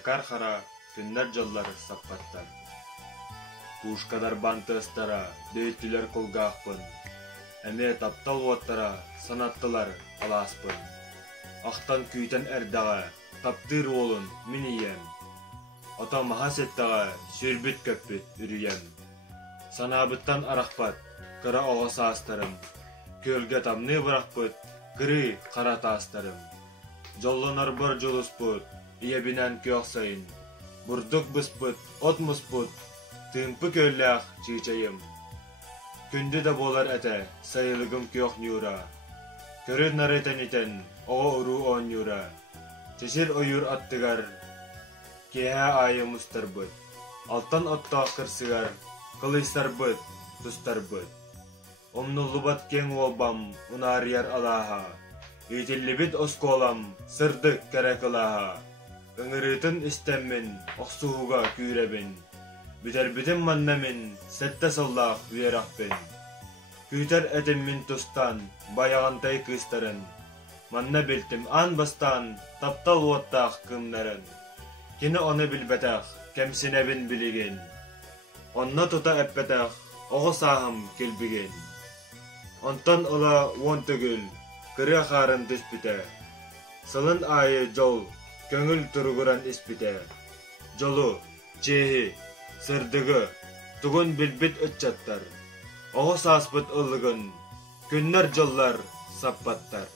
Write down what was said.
Yakar xara günler jolları sappattar. Kuşkadar bantыстara döytüler kolgaqpın. Әме таптал уаттара санаттылар аласпын. Ақтан күйтен әрдаға таптыр олын мен ием. Ата махасеттаға сүрбіт көппіт үріем. Санабыттан арақпат кыра оғаса астарым. Көлге тамны бырақпыт кыры қарата астарым. Жолланар бар жолыспыт иебінен көқсайын. Бұрдық бұспыт, отмұспыт, тымпы көлләқ чейчайым. Күнді да болар әті, сайылығым көк нюра. Көрі нарытан итен, оға ұру он нюра. Чешір ойыр аттығар, кеға айы мұстар бұд. Алтан отта қырсығар, қылыстар бұд, тұстар бұд. Омнулы бат кен олбам, унарияр алаға. Етелі бит осколам, сырдық кәрәк алаға. Үңірітін істемін, оқсуға күйребін. Бүтер-бүтін маннамын, сәтті саллақ верақпен. Күйтер әтіммін тұстан, баяғантай кыстарын. Манна білтім ан бастан, таптал оттақ кымнарын. Кені оны білбәтәқ, кәмсінәбін білеген. Онна тұта әппәтәқ, оғы сағым келбеген. Онтан ола он түгіл, кірі қарын түспіті. Сылын айы жол, көңіл тұрғыран іспіті. Жолу, чейі, сырдығы, түгін білбіт өтчаттар. Оғы саспыт ұлығын, күннер жоллар саппаттар.